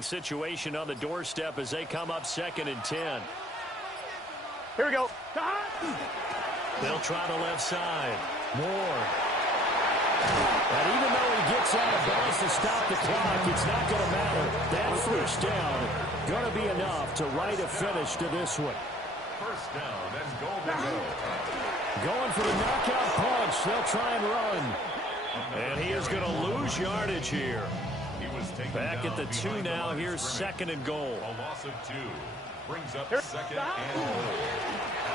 Situation on the doorstep as they come up 2nd and 10. Here we go. They'll try the left side. Moore. And even though he gets out of bounds to stop the clock, it's not going to matter. That first down going to be enough to write a finish to this one. First down and goal to go. Going for the knockout punch. They'll try and run. And he is going to lose yardage here. Back at the 2 now. Here's 2nd and goal. A loss of 2. Brings up 2nd and goal.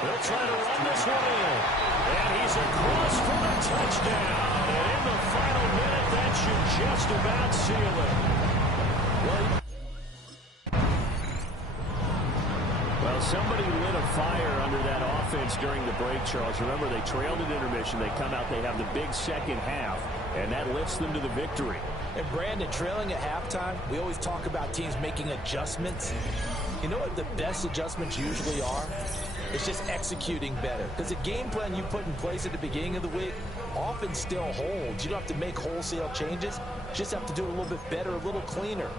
They'll try to run this one in. And he's across for a touchdown. And in the final minute, that should just about seal it. Well, somebody lit a fire under that offense during the break, Charles. Remember, they trailed at intermission. They come out, they have the big second half, and that lifts them to the victory. And Brandon, trailing at halftime, we always talk about teams making adjustments. You know what the best adjustments usually are? It's just executing better. Because the game plan you put in place at the beginning of the week often still holds. You don't have to make wholesale changes. You just have to do it a little bit better, a little cleaner.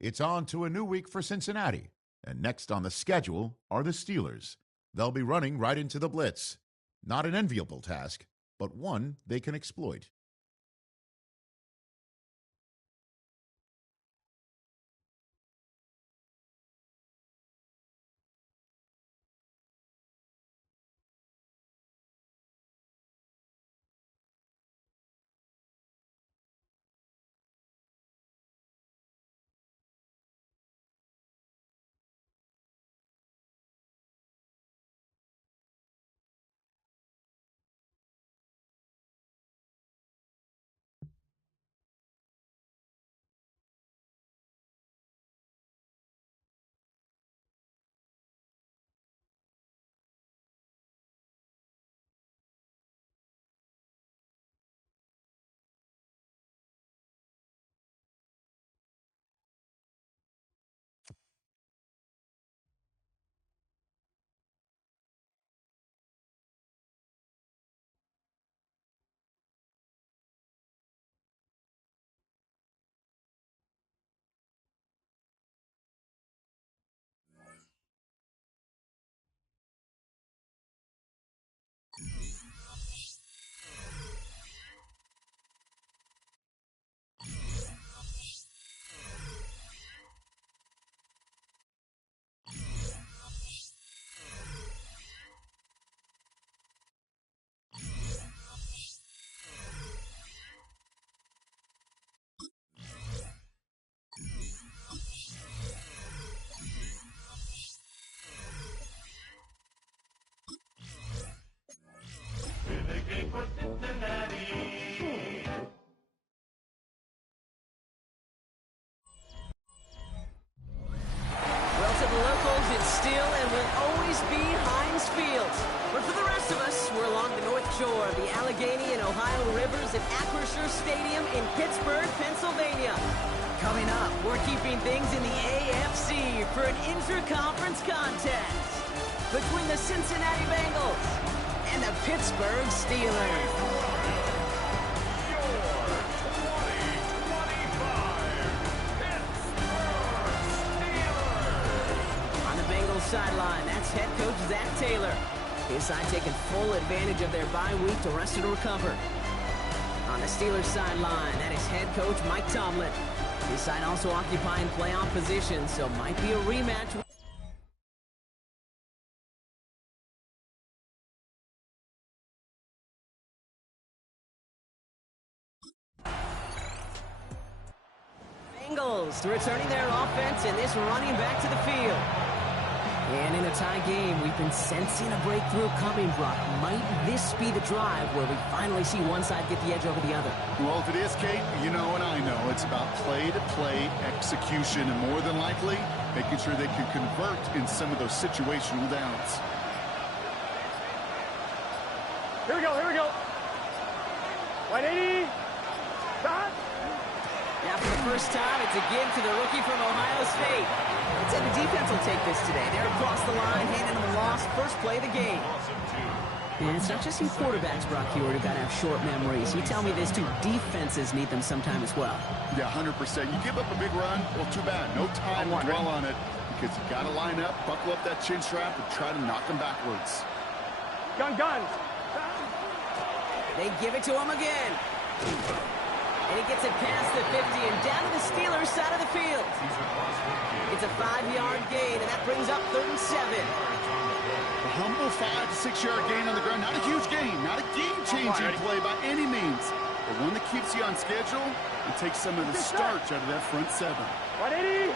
It's on to a new week for Cincinnati, and next on the schedule are the Steelers. They'll be running right into the blitz. Not an enviable task, but one they can exploit. Stadium in Pittsburgh, Pennsylvania. Coming up, we're keeping things in the AFC for an inter-conference contest between the Cincinnati Bengals and the Pittsburgh Steelers. Your 2025 Pittsburgh sideline, that's head coach Zach Taylor. His side taking full advantage of their bye week to rest and recover. On the Steelers sideline, that is head coach Mike Tomlin. His side also occupying playoff position, so might be a rematch. Bengals returning their offense and this running back to the field. And in a tie game, we've been sensing a breakthrough coming, Brock. Might this be the drive where we finally see one side get the edge over the other? Well, if it is, Kate, you know and I know it's about play-to-play execution and more than likely making sure they can convert in some of those situational downs. Here we go, here we go. 180. Stop. Now for the first time, it's a give to the rookie from Ohio State. I'd say the defense will take this today. They're across the line, handing them a loss, first play of the game. And it's not just you quarterbacks, Brock Hewitt, who got to have short memories. You tell me this too, defenses need them sometime as well. Yeah, 100%. You give up a big run, well, too bad. No time to dwell on it because you got to line up, buckle up that chin strap, and try to knock them backwards. Guns. They give it to him again. And he gets it past the 50 and down to the Steelers' side of the field. It's a 5-yard gain, and that brings up 3rd and 7. A humble 5 to 6 yard gain on the ground. Not a huge gain, not a game-changing play by any means, but one that keeps you on schedule and takes some of the starch out of that front 7. 180.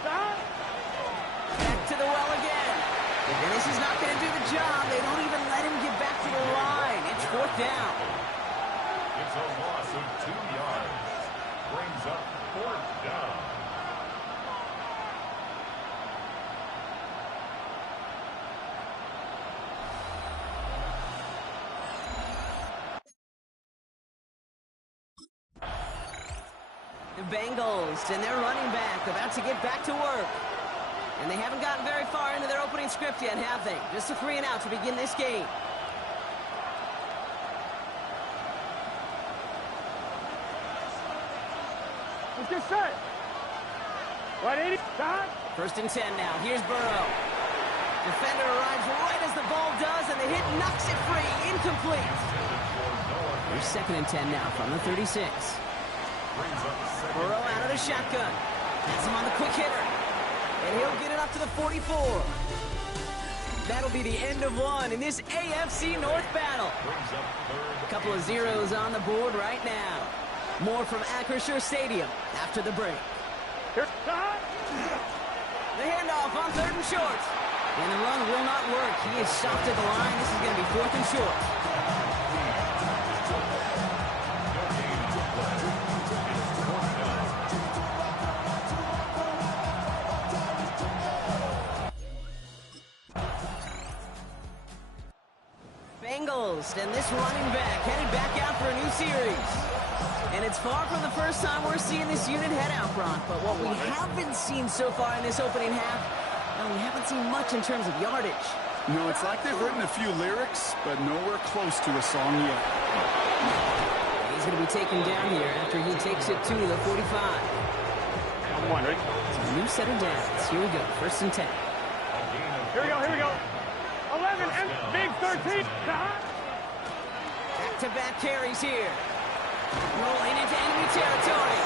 Stop. Back to the well again. And this is not going to do the job. They don't even let him get back to the line. It's 4th down. It's a loss of 2 yards. Brings up 4th down. The Bengals and their running back about to get back to work. And they haven't gotten very far into their opening script yet, have they? Just a 3 and out to begin this game. Let's get set. 180. Stop. 1st and 10 now. Here's Burrow. Defender arrives right as the ball does, and the hit knocks it free. Incomplete. Here's 2nd and 10 now from the 36. Burrow out of the shotgun. Has him on the quick hitter. And he'll get it up to the 44. That'll be the end of one in this AFC North battle. A couple of zeros on the board right now. More from Acrisure Stadium after the break. Here. Stop. The handoff on 3rd and short. And the run will not work. He is stopped at the line. This is going to be 4th and short. Bengals, and this running back headed back out for a new series. And it's far from the first time we're seeing this unit head out, Brock. But what we haven't seen so far in this opening half, well, we haven't seen much in terms of yardage. No, it's like they've written a few lyrics, but nowhere close to a song yet. He's going to be taken down here after he takes it to the 45. On 1, right? It's a new set of downs. Here we go, 1st and 10. Here we go, here we go. 11 and big 13. Stop. Back-to-back carries here. Rolling into enemy territory.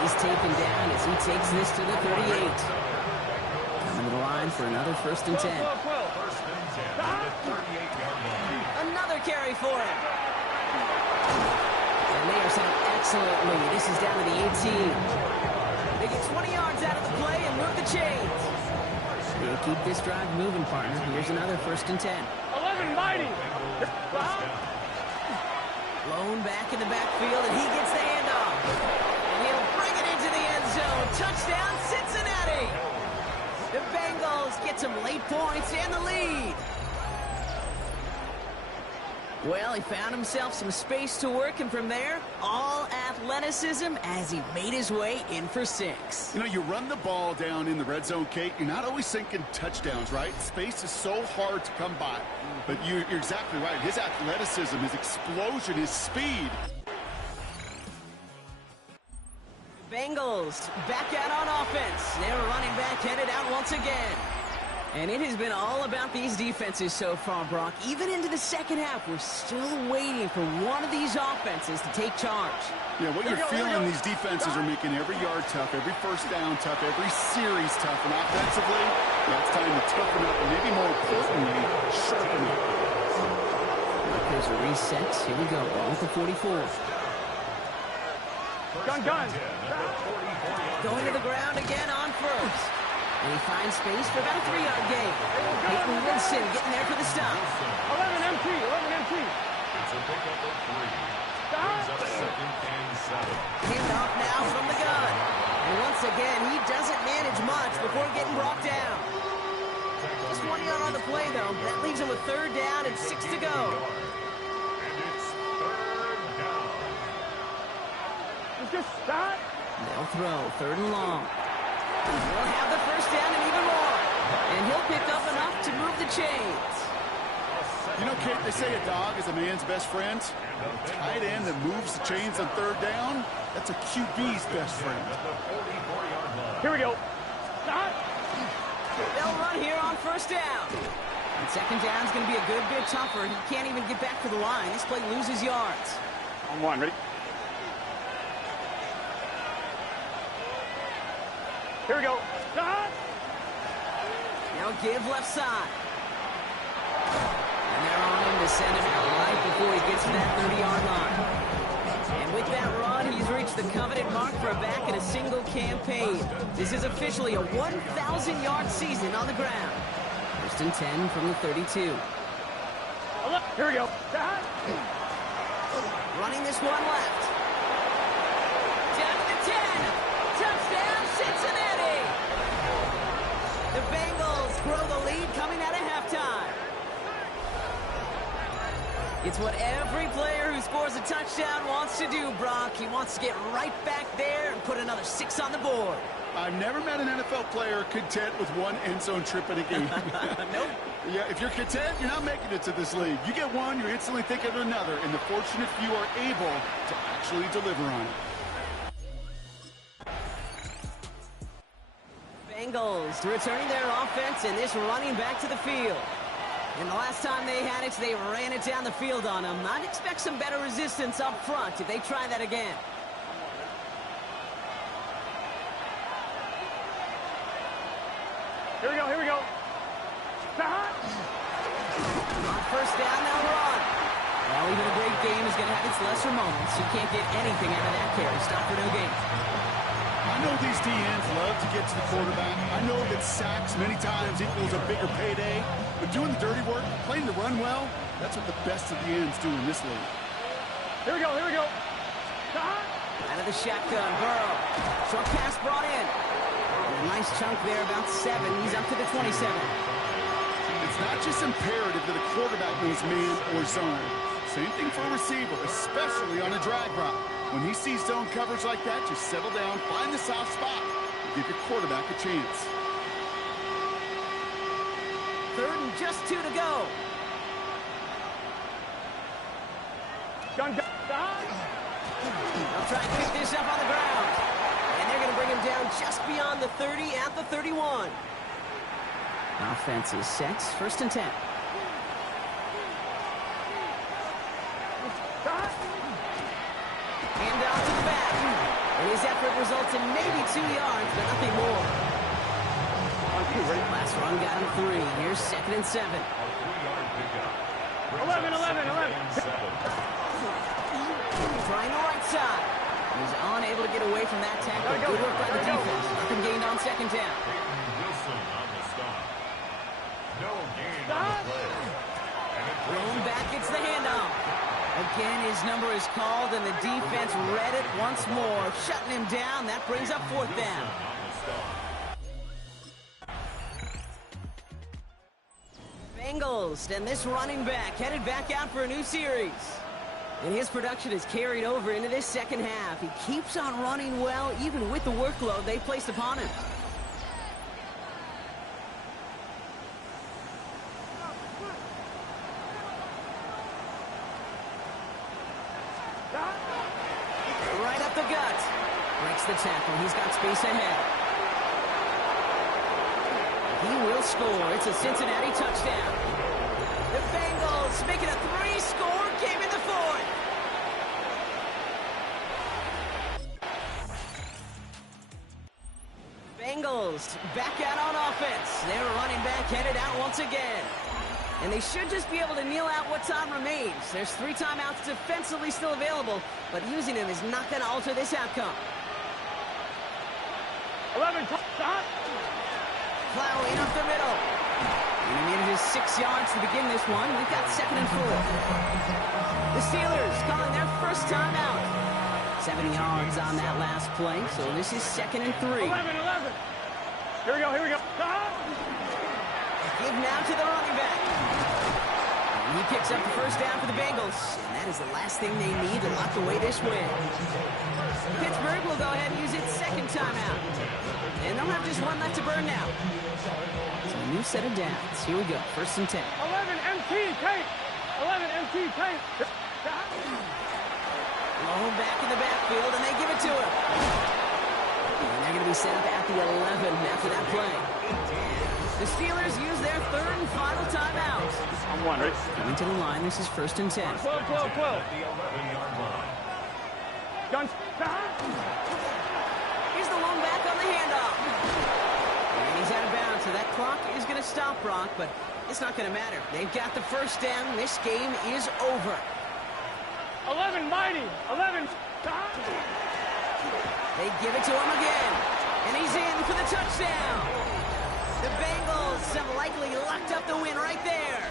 He's taken down as he takes this to the 38. Coming to the line for another 1st and 10. 1st and 10 at the 38-yard line. Another carry for him. And they are set excellently. This is down to the 18. They get 20 yards out of the play and move the chains. They keep this drive moving, partner. Here's another 1st and 10. 11 mighty. Stop. Blown back in the backfield, and he gets the handoff. And he'll bring it into the end zone. Touchdown, Cincinnati. The Bengals get some late points and the lead. Well, he found himself some space to work, and from there, all athleticism as he made his way in for 6. You know, you run the ball down in the red zone, Kate, you're not always thinking touchdowns, right? Space is so hard to come by. But you're exactly right. His athleticism, his explosion, his speed. Bengals back out on offense. They're running back headed out once again. And it has been all about these defenses so far, Brock. Even into the second half, we're still waiting for one of these offenses to take charge. Yeah, what you're feeling, these defenses are making every yard tough, every first down tough, every series tough. And offensively, yeah, it's time to toughen up and maybe more importantly, sharpen up. There's a reset. Here we go. Ball with the 44. Gun. Going to the ground again on first. And he finds space for about a 3-yard gain. Peyton Wilson getting there for the stop. 11 MT. It's a pickup of 3. Brings up 2nd and 7. Handoff now from the gun. And once again, he doesn't manage much before getting brought down. Just 1 yard on the play, though. That leaves him with 3rd down and 6 to go. And it's 3rd down. Just stop. They'll throw 3rd and long. He'll have the 1st down and even more. And he'll pick up enough to move the chains. You know, Kate, they say a dog is a man's best friend. A tight end that moves the chains on 3rd down, that's a QB's best friend. Here we go. Stop. They'll run here on 1st down. And 2nd down is going to be a good bit tougher. He can't even get back to the line. This play loses yards. On 1, ready? Here we go. Stop. Now give left side. And they're on him to send him out right before he gets to that 30-yard line. And with that run, he's reached the coveted mark for a back in a single campaign. This is officially a 1,000-yard season on the ground. 1st and 10 from the 32. Here we go. Stop. Running this one left. Down to the 10. Touchdown, Cincinnati. The Bengals grow the lead coming out of halftime. It's what every player who scores a touchdown wants to do, Brock. He wants to get right back there and put another 6 on the board. I've never met an NFL player content with one end zone trip in a game. Nope. Yeah, if you're content, you're not making it to this league. You get one, you're instantly thinking of another, and the fortunate few are able to actually deliver on it. Bengals returning their offense and this running back to the field. And the last time they had it, they ran it down the field on him. I'd expect some better resistance up front if they try that again. Here we go. Stop. On 1st down, they'll run. Well, even a great game is going to have its lesser moments. You can't get anything out of that carry. Stop for no gain. I know these DNs love to get to the quarterback. I know that sacks many times equals a bigger payday. But doing the dirty work, playing the run well, that's what the best of the ends do in this league. Here we go. Stop. Out of the shotgun, Burrow. Short pass brought in. A nice chunk there, about 7. He's up to the 27. It's not just imperative that a quarterback knows man or zone. Same thing for a receiver, especially on a drag route. When he sees zone coverage like that, just settle down, find the soft spot, and give your quarterback a chance. 3rd and just 2 to go. Gun. Stop. They'll try and pick this up on the ground. And they're going to bring him down just beyond the 30 at the 31. Offense is set. 1st and 10. Stop. Hand off to the back. And his effort results in maybe 2 yards, but nothing more. On 2, ready? Last run got him 3. Here's 2nd and 7. 11. Trying the right side. He's unable to get away from that tackle. Good work by the defense. Nothing gained on 2nd down. Wilson on the stop. No gain on the play. Thrown back, it's the handoff. Again, his number is called, and the defense read it once more, shutting him down. That brings up 4th down. Bengals, and this running back headed back out for a new series. And his production is carried over into this second half. He keeps on running well, even with the workload they placed upon him. Right up the gut. Breaks the tackle he's got space ahead. He will score. It's a Cincinnati touchdown. The Bengals making a 3-score game in the fourth. Bengals back out on offense. Their running back headed out once again. And they should just be able to kneel out what time remains. There's 3 timeouts defensively still available, but using them is not going to alter this outcome. 11, stop. Plowing up the middle. And he needed his 6 yards to begin this one. We've got 2nd and 4. The Steelers calling their first timeout. 7 yards on that last play, so this is 2nd and 3. 11. Here we go. Stop. Give now to the running back. And he picks up the first down for the Bengals. And that is the last thing they need to lock away this win. Pittsburgh will go ahead and use its 2nd timeout. And they'll have just 1 left to burn now. So a new set of downs. Here we go. 1st and 10. 11 MT tape. 11 MT tape. Low back in the backfield, and they give it to him. And they're going to be set up at the 11 after that play. The Steelers use their 3rd and final timeout. I'm wondering. Coming to the line, this is 1st and 10. 12. The 11-yard line. Gun, stop. Here's the lone back on the handoff. And he's out of bounds, so that clock is going to stop, Brock, but it's not going to matter. They've got the first down. This game is over. 11 mighty. 11, stop. They give it to him again. And he's in for the touchdown. The Bengals have likely locked up the win right there.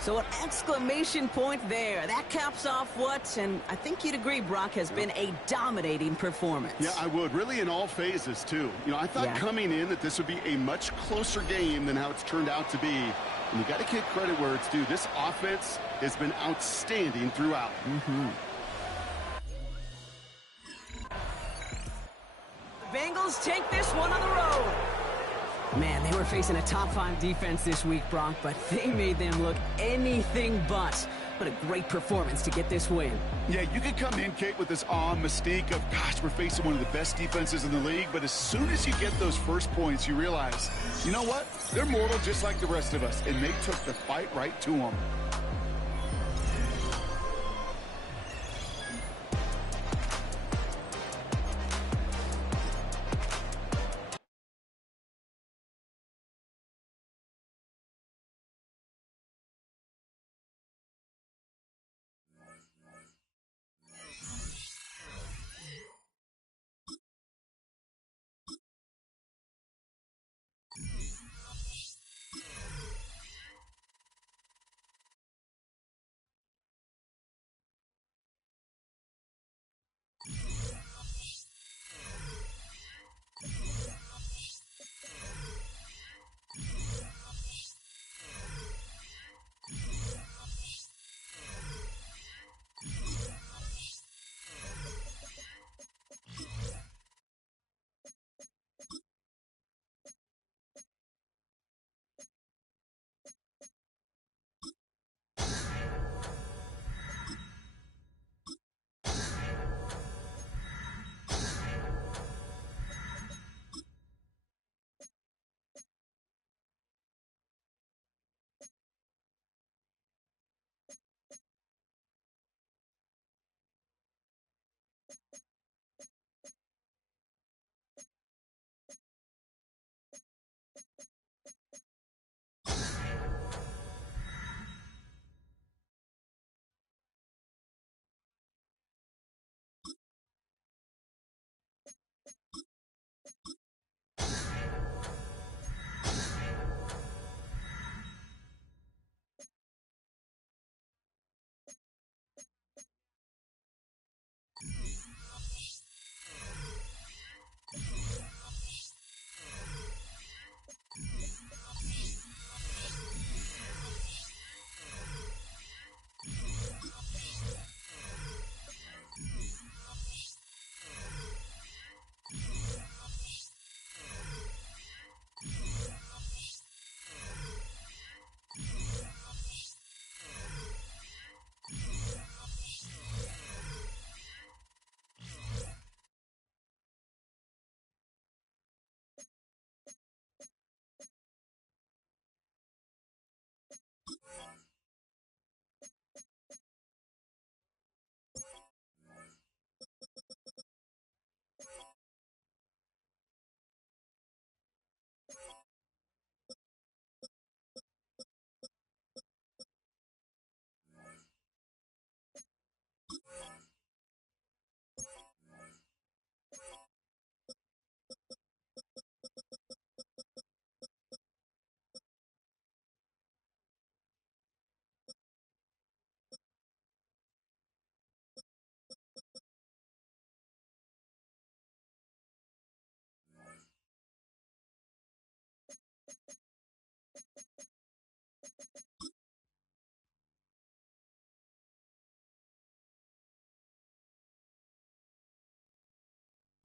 So an exclamation point there. That caps off what, and I think you'd agree, Brock, has been a dominating performance. Yeah, I would. Really in all phases, too. You know, I thought coming in that this would be a much closer game than how it's turned out to be. And you got to give credit where it's due. This offense has been outstanding throughout. The Bengals take this one on the road. Man, they were facing a top-5 defense this week, Brock, but they made them look anything but. What a great performance to get this win. Yeah, you could come in, Kate, with this awe and mystique of, gosh, we're facing one of the best defenses in the league, but as soon as you get those first points, you realize, you know what? They're mortal just like the rest of us, and they took the fight right to them.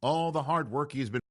All the hard work he has been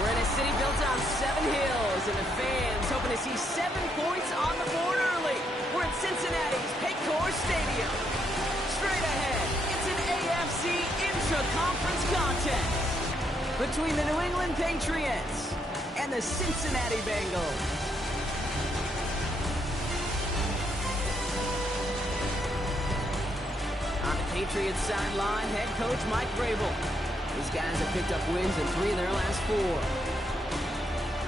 We're in a city built on 7 hills, and the fans hoping to see 7 points on the board early. We're at Cincinnati's Paycor Stadium. Straight ahead, it's an AFC intra-conference contest between the New England Patriots and the Cincinnati Bengals. On the Patriots sideline, head coach Mike Vrabel. These guys have picked up wins in 3 of their last 4.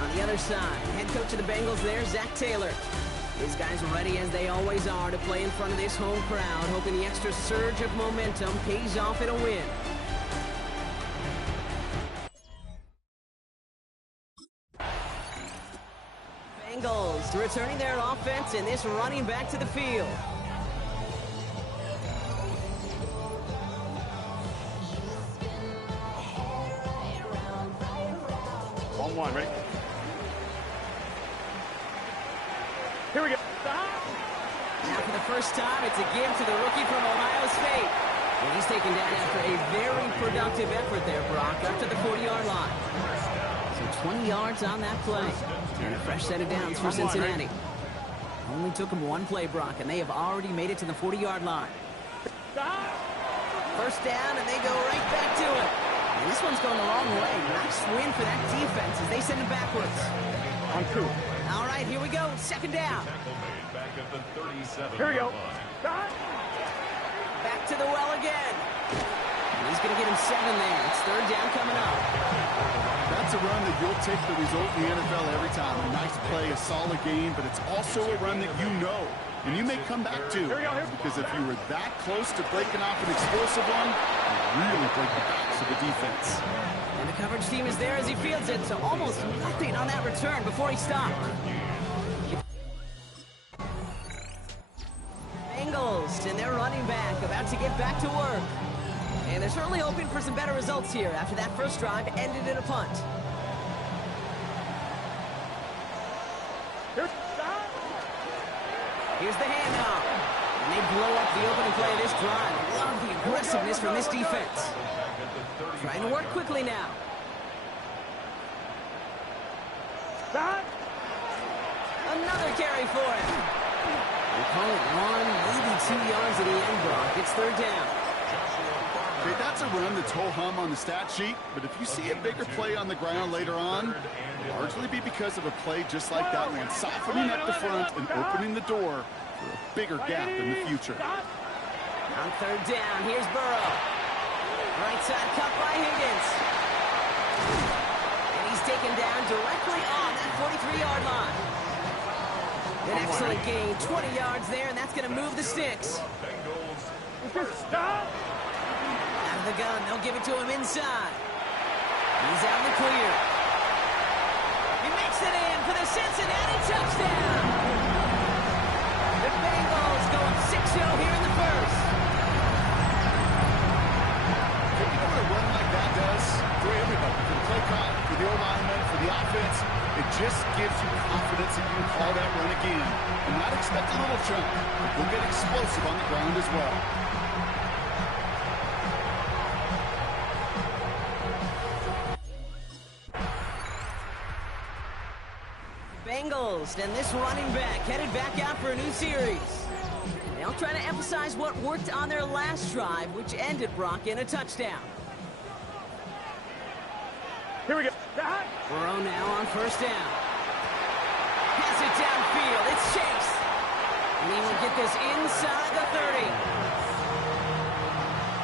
On the other side, head coach of the Bengals there, Zach Taylor. These guys are ready as they always are to play in front of this home crowd, hoping the extra surge of momentum pays off in a win. Bengals returning their offense and this running back to the field. 1-1, ready? Here we go. Now for the first time, it's a give to the rookie from Ohio State. And he's taken down after a very productive effort there, Brock, up to the 40-yard line. So 20 yards on that play. And a fresh set of downs for Cincinnati. Only took them 1 play, Brock, and they have already made it to the 40-yard line. First down, and they go right back to it. And this one's going the wrong way. Nice win for that defense as they send it backwards. On 2. All right, here we go. Second down. Here we go. Back to the well again. He's going to get him 7 there. It's third down coming up. That's a run that you'll take the result in the NFL every time. A nice play, a solid game, but it's also a run that you know. And you may come back to, because if you were that close to breaking off an explosive one, you really break the backs of the defense. And the coverage team is there as he fields it, so almost nothing on that return before he stopped. Bengals and their running back about to get back to work. And they're certainly hoping for some better results here after that first drive ended in a punt. Here's the handoff. And they blow up the opening play of this drive. Love the aggressiveness from this defense. Trying to work quickly now. Another carry for him. We call it 1, maybe 2 yards at the end, Brock. It's third down. Okay, that's a run that's ho-hum on the stat sheet, but if you see a bigger play on the ground later on, it'll largely be because of a play just like that one, softening up the front and opening the door for a bigger gap in the future. On third down, here's Burrow. Right side cut by Higgins. And he's taken down directly on that 43-yard line. An excellent gain, 20 yards there, and that's going to move the sticks. Stop. Out of the gun, they'll give it to him inside. He's out in the clear. He makes it in for the Cincinnati touchdown. The Bengals going 6-0 here in the first. You know what a run like that does for everybody, for the play call, for the O-lineman, for the offense? It just gives you confidence that you can call that run again and not expect a little chunk. We'll get explosive on the ground as well. Bengals and this running back headed back out for a new series. They'll try to emphasize what worked on their last drive, which ended, Brock, in a touchdown. Here we go. Burrow now on first down. Has it downfield. It's Chase. And he will get this inside the 30.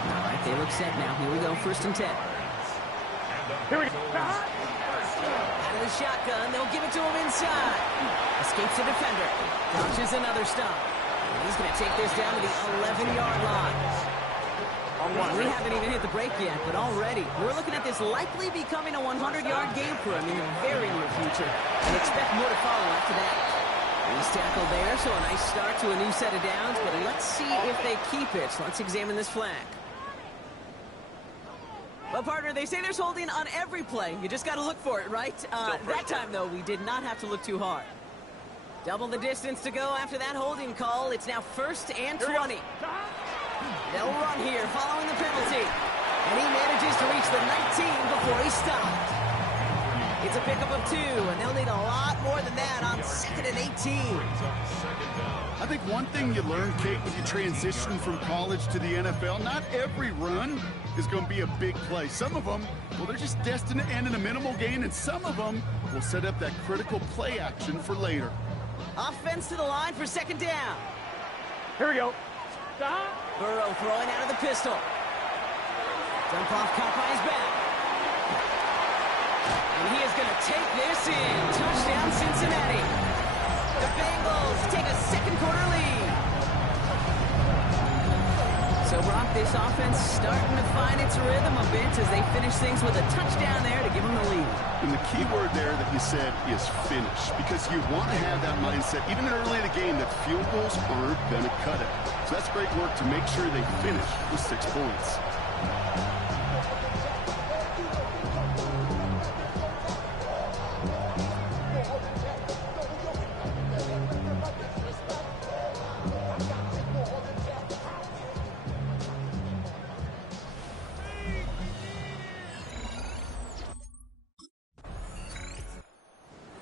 All right, they look set now. Here we go, 1st and 10. Here we go. Out of the shotgun, they'll give it to him inside. Escapes the defender. Launches another stop. He's going to take this down to the 11-yard line. We haven't even hit the break yet, but already we're looking at this likely becoming a 100-yard game for him in the very near future. And expect more to follow after that. He's tackled there, so a nice start to a new set of downs, but let's see if they keep it. So let's examine this flag. Well, partner, they say there's holding on every play. You just got to look for it, right? That time, though, we did not have to look too hard. Double the distance to go after that holding call. It's now 1st and 20. They'll run here following the penalty. And he manages to reach the 19 before he stopped. It's a pickup of 2, and they'll need a lot more than that on 2nd and 18. I think one thing you learn, Kate, when you transition from college to the NFL, not every run is going to be a big play. Some of them, well, they're just destined to end in a minimal gain, and some of them will set up that critical play action for later. Offense to the line for 2nd down. Here we go. Burrow throwing out of the pistol. Dump off, caught by his back. And he is going to take this in. Touchdown, Cincinnati. The Bengals take a second-quarter lead. So, Brock, this offense starting to find its rhythm a bit as they finish things with a touchdown there to give them the lead. And the key word there that you said is finish, because you want to have that mindset, even early in the game, that field goals aren't going to cut it. So that's great work to make sure they finish with 6 points.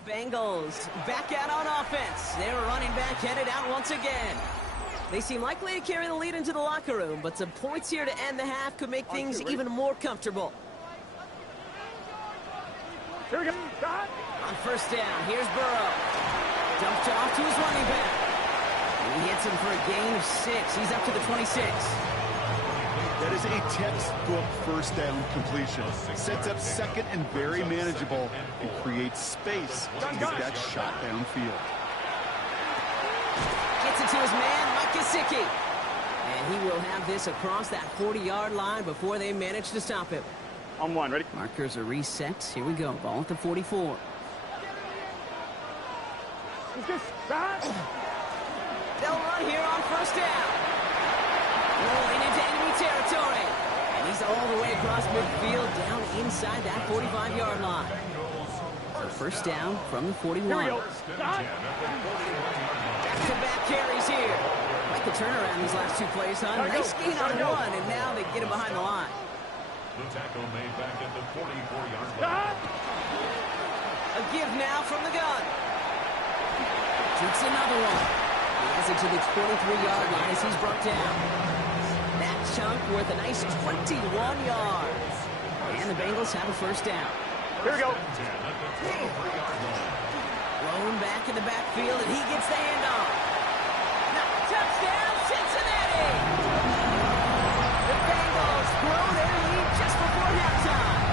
Bengals back out on offense. Their running back headed out once again. They seem likely to carry the lead into the locker room, but some points here to end the half could make things even more comfortable. Here we go. On 1st down, here's Burrow. Dumped off to his running back. And he hits him for a gain of 6. He's up to the 26. That is a textbook 1st down completion. Sets up 2nd and very manageable and creates space to get that shot downfield. Gets it to his man, Mike Gesicki. And he will have this across that 40-yard line before they manage to stop him. On 1, ready? Markers are reset. Here we go. Ball at the 44. They'll run here on 1st down. Rolling into enemy territory. And he's all the way across midfield down inside that 45-yard line. So 1st down from the 41. Back-to-back carries here. Like the turnaround these last 2 plays, huh? Nice gain on 1, and now they get him behind the line. The tackle made back at the 44-yard line. A give now from the gun. Shoots another one. He has it to the 23-yard line as he's brought down. That chunk worth a nice 21 yards. And the Bengals have a 1st down. Here we go. Thrown back in the backfield, and he gets the handoff. Touchdown, Cincinnati! The Bengals grow their lead just before halftime.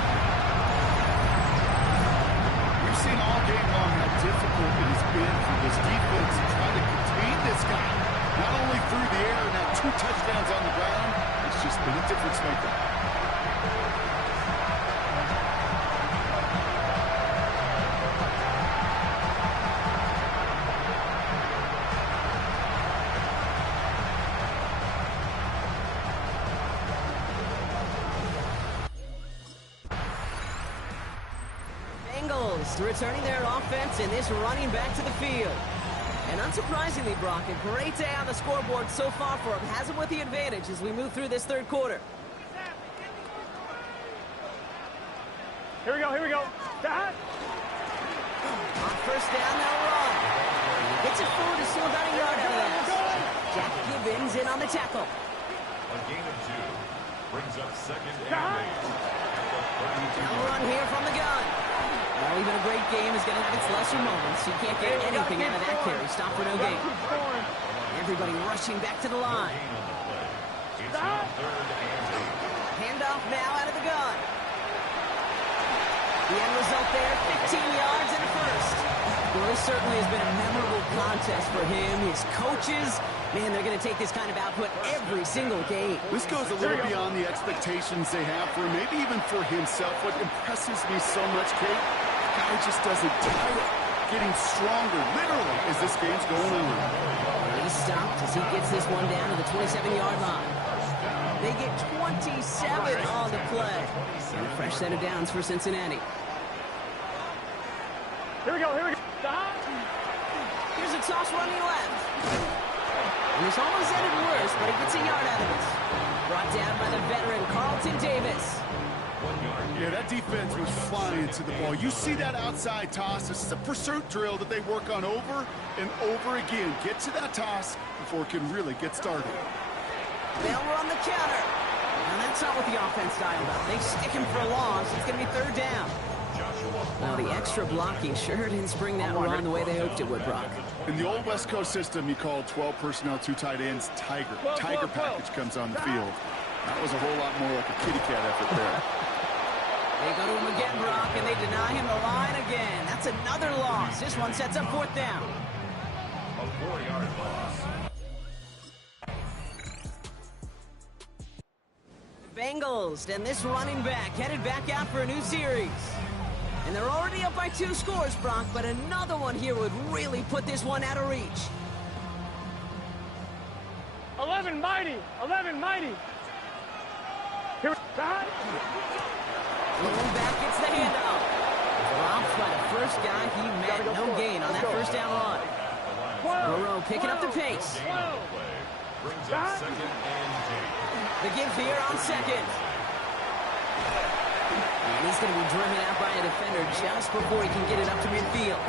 We've seen all game long how difficult it has been for this defense to try to contain this guy. Not only through the air and have 2 touchdowns on the ground, just been a difference maker. Bengals returning their offense and this running back to the field. And unsurprisingly, Brock, a great day on the scoreboard so far for him. Has him with the advantage as we move through this third quarter. Here we go, here we go. Stop. On first down, they'll run. Gets it forward to still about a yard out of that. Jack Gibbons in on the tackle. A gain of 2. Brings up second and 8. Now run here from the gun. Well, even a great game is going to have its lesser moments. You can't get anything out of that carry. Stop for no gain. Everybody rushing back to the line. It's now third and 8. Handoff now out of the gun. The end result there, 15 yards and a first. Well, this certainly has been a memorable contest for him. His coaches, man, they're going to take this kind of output every single game. This goes a little beyond the expectations they have for him, maybe even for himself. What impresses me so much, Kate, the guy just doesn't tire. Getting stronger, literally, as this game's going on. He stopped as he gets this one down to the 27-yard line. They get 27 on the play. And a fresh set of downs for Cincinnati. Here we go, here we go. Stop. Here's a toss running left. And this almost ended worse, but he gets a yard out of it. Brought down by the veteran Carlton Davis. Yeah, that defense was flying to the ball. You see that outside toss. This is a pursuit drill that they work on over and over again. Get to that toss before it can really get started. They'll run the counter. And that's not what the offense dialed about. They stick him for a loss. It's going to be third down. Now, the extra blocking sure didn't spring that run the way they hoped it would, Brock. In the old West Coast system, you called 12 personnel, 2 tight ends, Tiger. Tiger package comes on the field. That was a whole lot more like a kitty cat effort there. They go to him again, Brock, and they deny him the line again. That's another loss. This one sets up fourth down. A 4-yard loss. Bengals, and this running back headed back out for a new series. And they're already up by 2 scores, Brock, but another one here would really put this one out of reach. 11 mighty, 11 mighty. Here we go. Going back gets the handoff. Dropped by the first guy he met. No gain on that first down run. Burrow picking up the pace. Brings up second and 8. The give here on second. And he's going to be driven out by a defender just before he can get it up to midfield.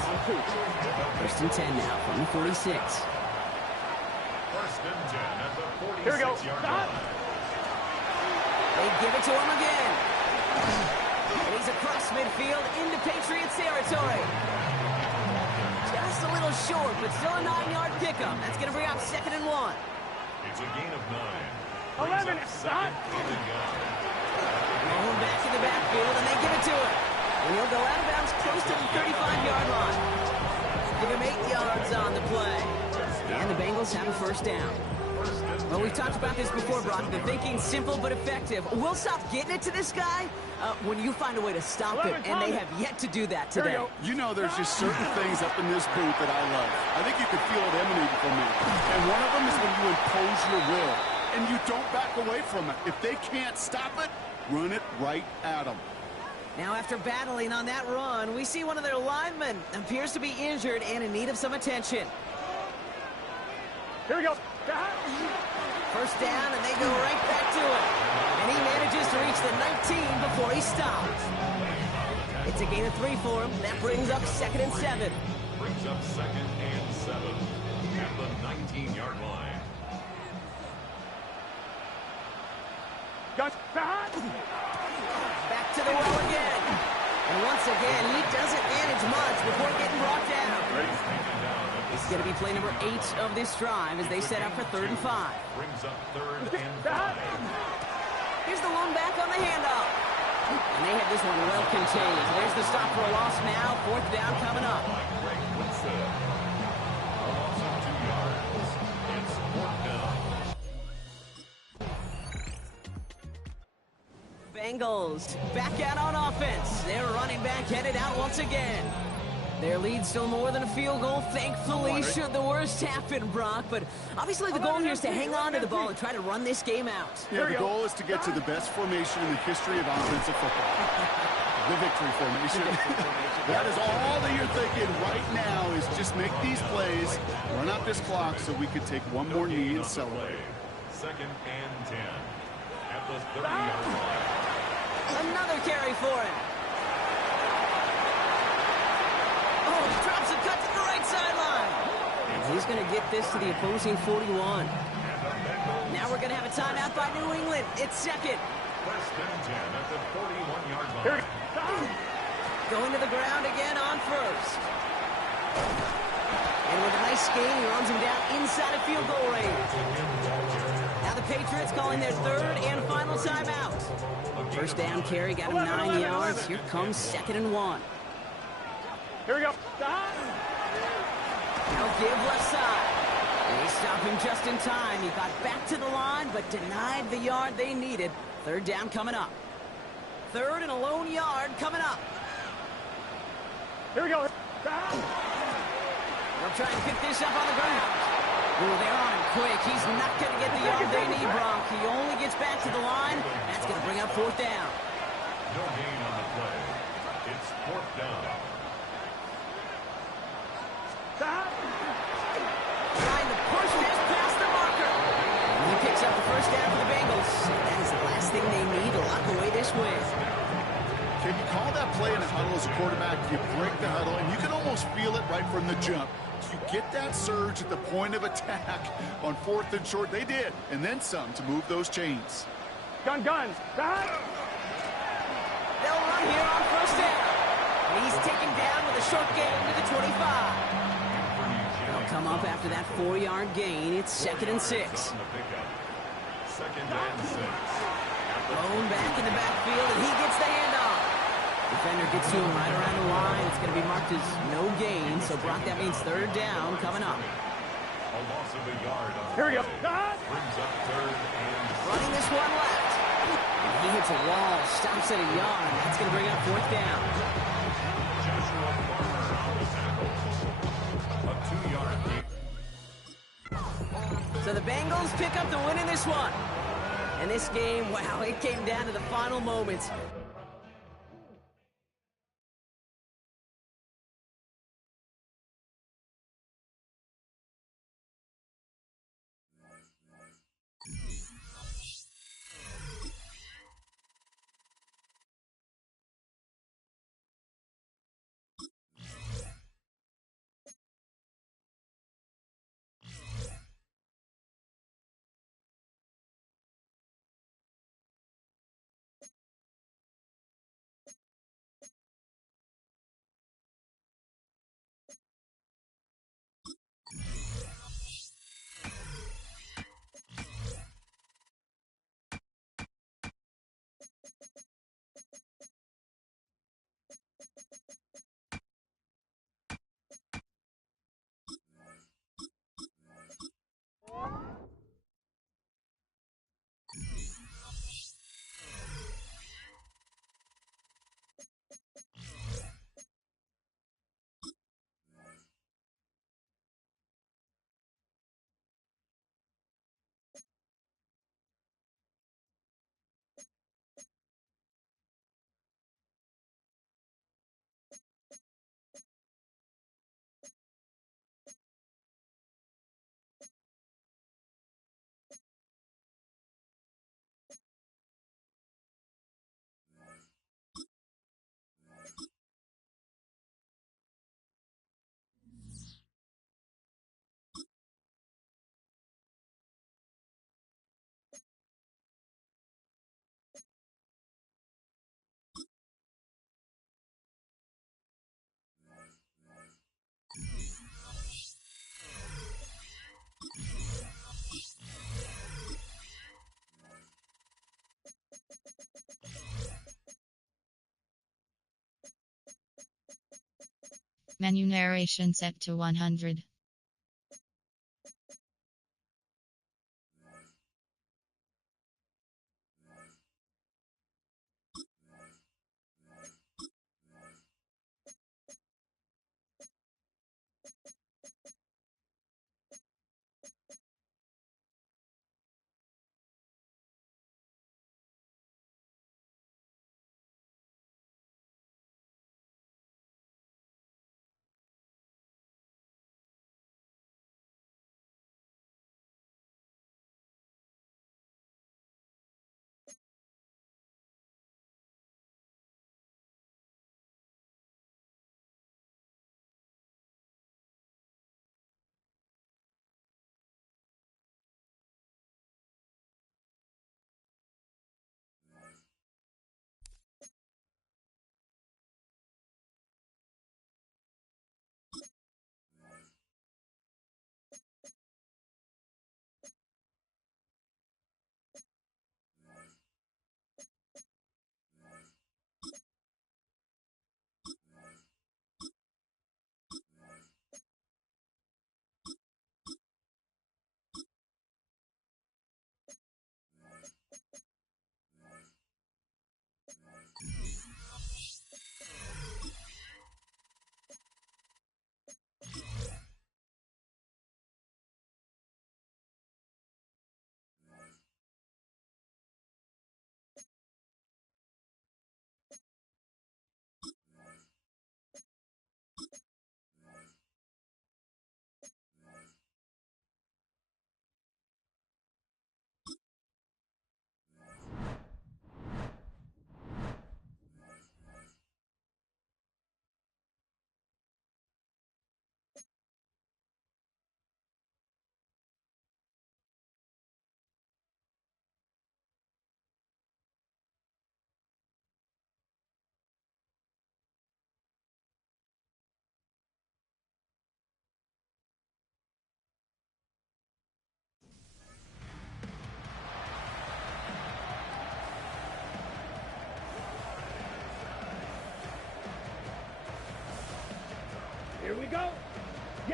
First and 10 now from the 46. First and 10 at the 46-yard Here we go. line. They give it to him again. And he's across midfield into Patriots territory. Just a little short, but still a 9-yard pickup. That's going to bring up second and 1. It's a gain of 9. 11, Second and 1. Rolling back in the backfield, and they give it to him. And he'll go out of bounds close to the 35-yard line. Give him 8 yards on the play. And the Bengals have a first down. Well, we've talked about this before, Brock. The thinking's simple but effective. We'll stop getting it to this guy when you find a way to stop him, and they have yet to do that today. You know, there's just certain things up in this booth that I love. I think you can feel it emanating from me. And one of them is when you impose your will, and you don't back away from it. If they can't stop it, run it right at them. Now, after battling on that run, we see one of their linemen appears to be injured and in need of some attention. Here we go. First down, and they go right back to it. And he manages to reach the 19 before he stops. It's a gain of 3 for him. That brings up second and 7. Brings up second and 7 at the 19-yard line. Back to the well again. And once again, he doesn't manage much before getting brought down. This is going to be play number 8 of this drive as they set up for 3rd and 5. Brings up 3rd and 5. Here's the one back on the handoff. And they have this one well contained. There's the stop for a loss now. 4th down coming up. A loss of 2 yards. It's 4th down. Bengals back out on offense. Their running back headed out once again. Their lead still more than a field goal, thankfully, should the worst happen, Brock. But obviously the goal here is to hang on to the ball and try to run this game out. Yeah, the goal is to get to the best formation in the history of offensive football. The victory formation. That is all that you're thinking right now is just make these plays, run out this clock so we can take one more knee and celebrate. 2nd and 10 at the 30-yard line. Another carry for him. Oh, he drops a cut to the right sideline. And he's going to get this to the opposing 41. Now we're going to have a timeout by New England. It's second. 1st and 10 at the 41-yard line. Going to the ground again on first. And with a nice gain, he runs him down inside of field goal range. Now the Patriots calling their third and final timeout. First down carry, got him 9 yards. Here comes 2nd and 1. Here we go. Now give left side. They stop him just in time. He got back to the line, but denied the yard they needed. 3rd down coming up. 3rd and a lone yard coming up. Here we go. They'll try and pick this up on the ground. Ooh, they're on him quick. He's not going to get the yard they need, Bronk. He only gets back to the line. That's going to bring up 4th down. No gain on the play. It's 4th down. Trying to push this past the marker. And he picks up the 1st down for the Bengals. That is the last thing they need to lock away this win. Can you call that play in a huddle as a quarterback? You break the huddle, and you can almost feel it right from the jump. You get that surge at the point of attack on 4th and short. They did, and then some to move those chains. Guns. They'll run here on 1st down. And he's taken down with a short gain to the 25. They'll come up after that 4-yard gain. It's 2nd and 6. 2nd and 6. Thrown back in the backfield, and he gets the handoff. Defender gets to him right around the line. It's going to be marked as no gain. So, Brock, that means 3rd down coming up. A loss of a yard on Here we go. brings up 3rd and Running this one left. And he hits a wall, stops at a yard. That's going to bring up 4th down. Joshua Farmer on the tackle. A 2-yard gain. So the Bengals pick up the win in this one. And this game, wow, it came down to the final moments. Menu narration set to 100.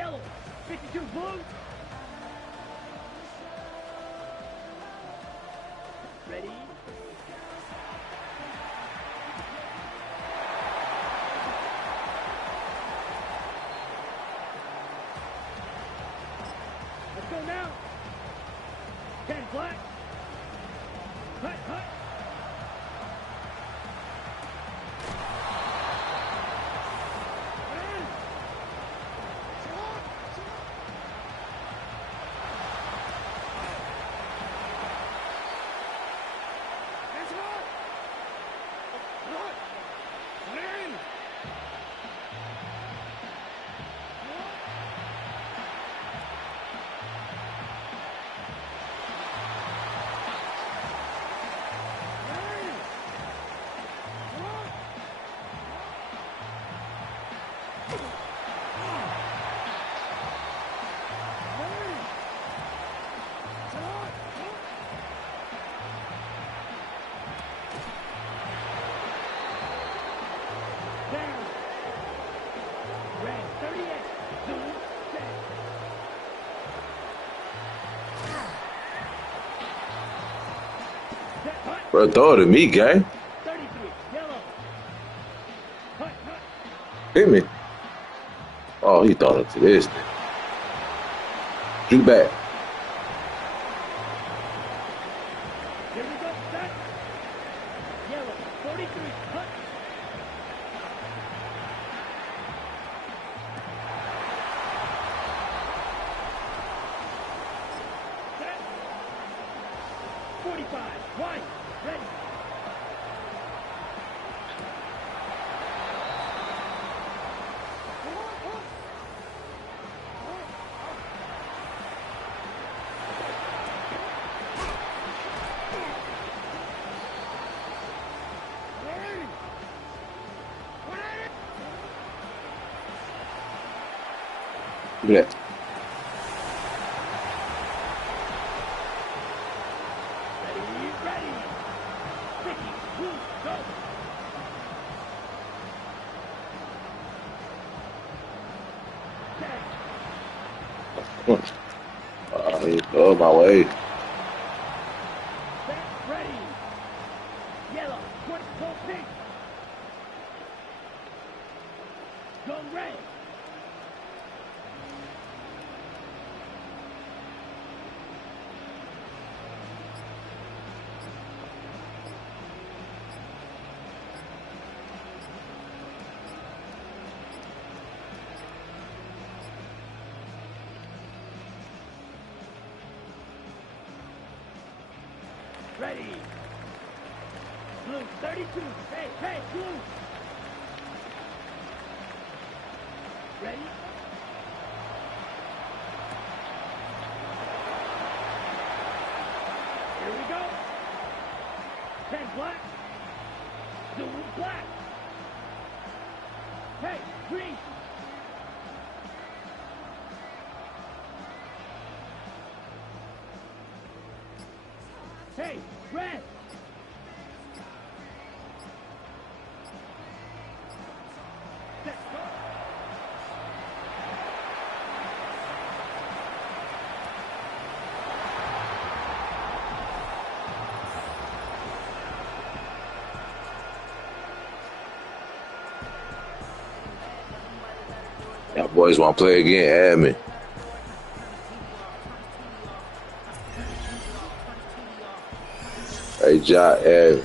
yellow. 52 blue. Ready? Let's go now. 10 black. Hut, hut. Bro, throw it to me, gang. Hit me. Oh, he thought it to this. Shoot back. Here we go, set. Yellow, 43, hut. Set. 45, white, ready. Look at that. Ready. Sticky, blue, go. Oh, my way. Set, ready. Yellow, 24 pink. Go red. Ready. Blue, 32. Hey, blue. Ready? Here we go. 10 black. Blue, black. Hey, green. Hey, red! Let's go! Y'all boys want to play again? Add me. Hey, Ja, add me.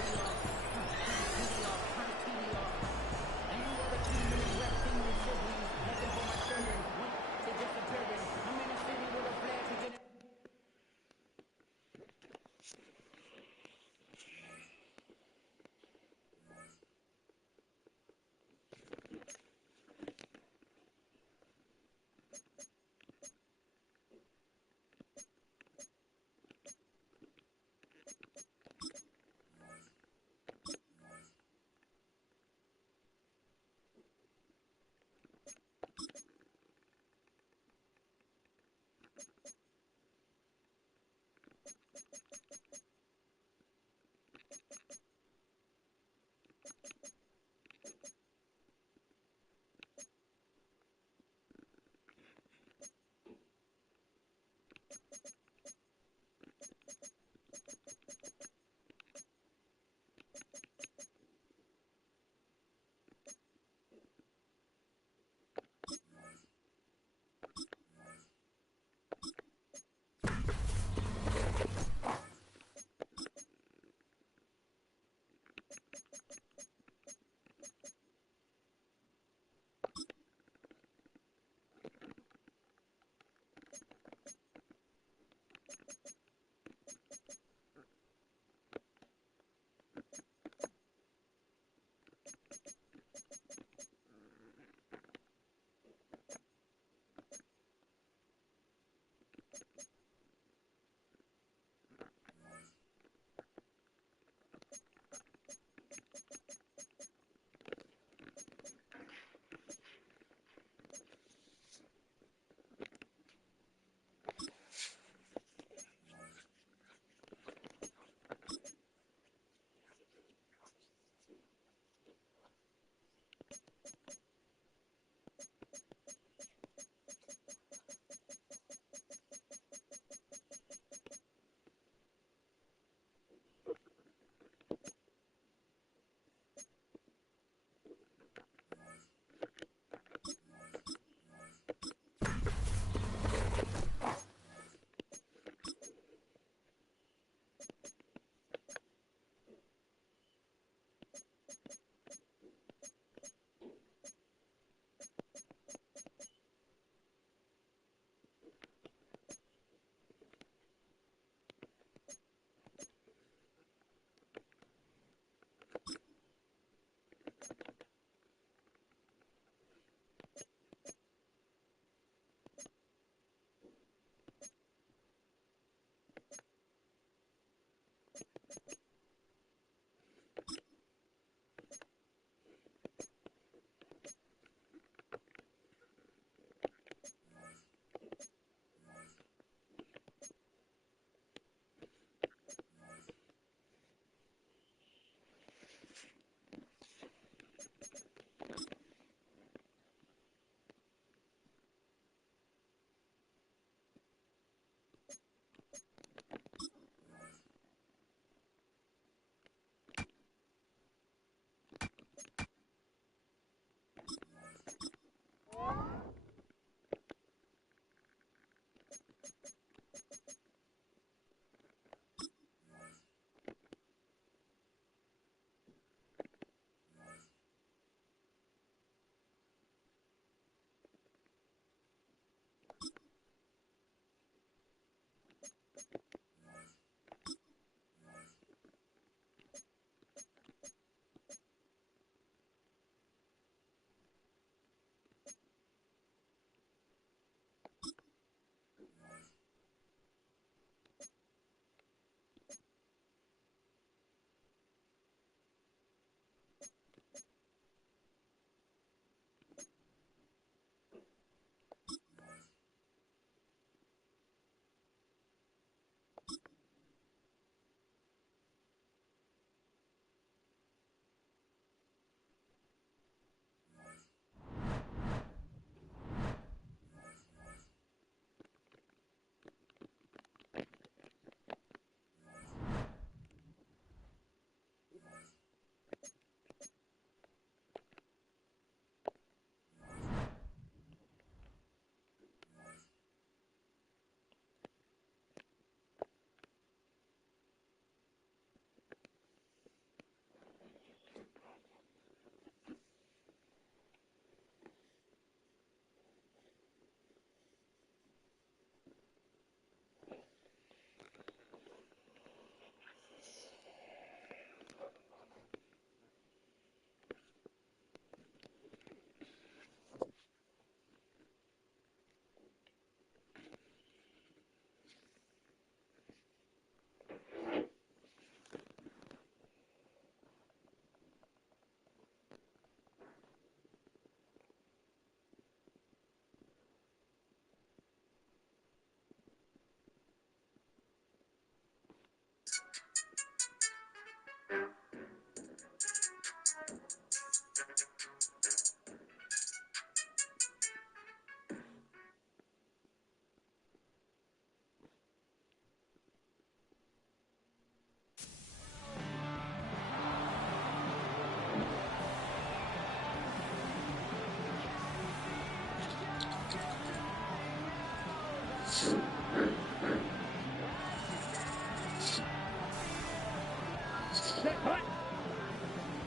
Set, hut.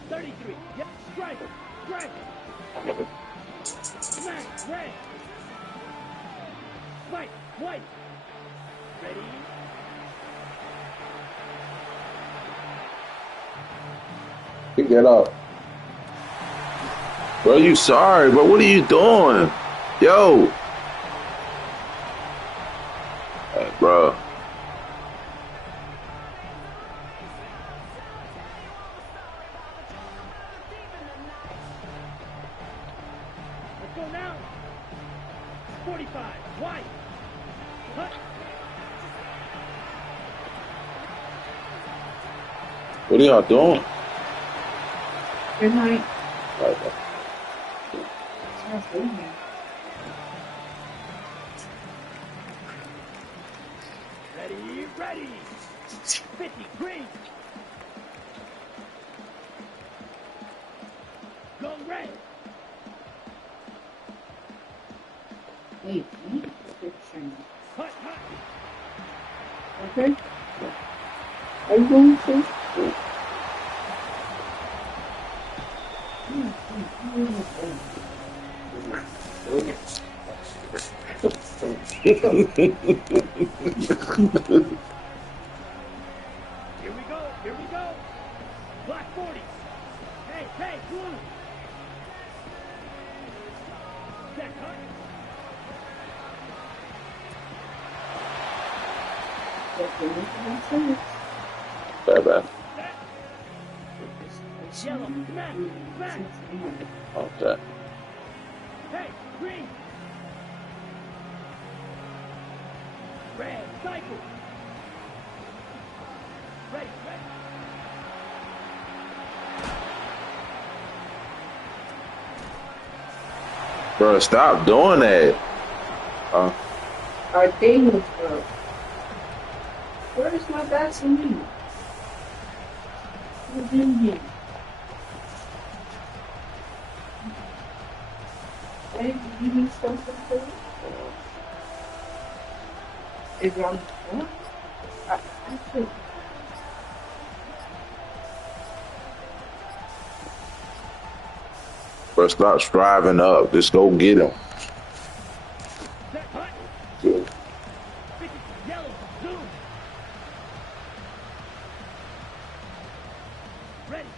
33. Yep, strike. Strike. Smash, red. Fight, white. Ready? Pick that up. Bro, you sorry, bro. What are you doing? Yo. Hey, bro. Let's go now. 45. White. Hut. What are y'all doing? Good night. Right, bro. Sounds good, man. Ready, ready. 50. Green. Go red. Wait, you fiction. Hut, hut. Okay? Are you going to? Here we go, here we go. Black 40. Hey, hey, blue. Set, hut. Bad, bad. Yellow, smash, smash. Okay. Hey, green. Red, cycle. Ready, ready. Bro, stop doing that. Our thing was broke. Where's my Vaseline? Who's in here? Hey, do you need something for it? Is it on the floor? I could. Bro, stop striving up. Just go get him. Set, hut. Good. 50, yellow, zoom. Ready.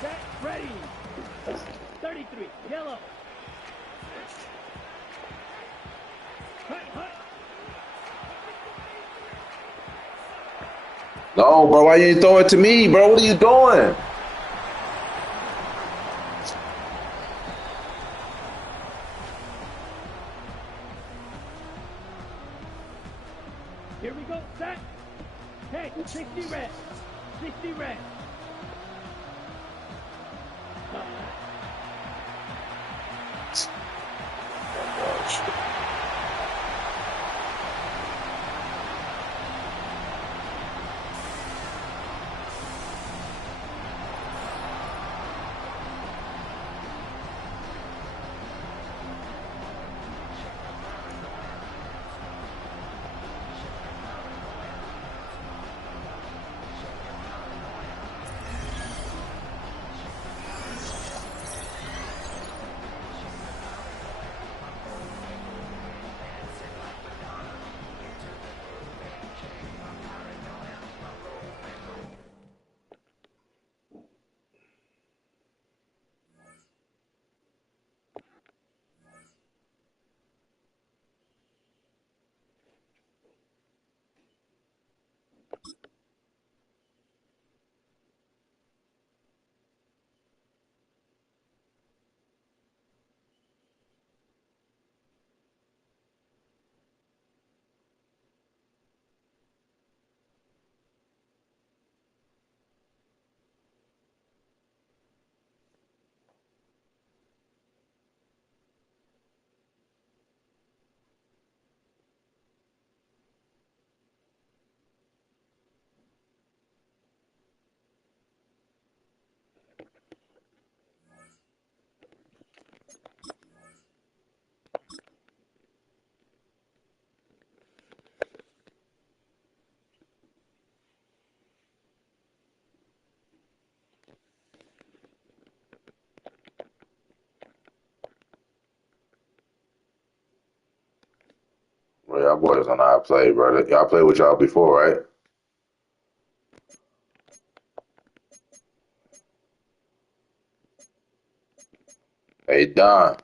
Set, ready. 33, yellow. Hut, hut. No, bro, why you ain't throw it to me, bro? What are you doing? Here we go, set. Hey, 60 red. 60 red. y'all boys don't know how to play, brother. Y'all played with y'all before, right? Hey, Don.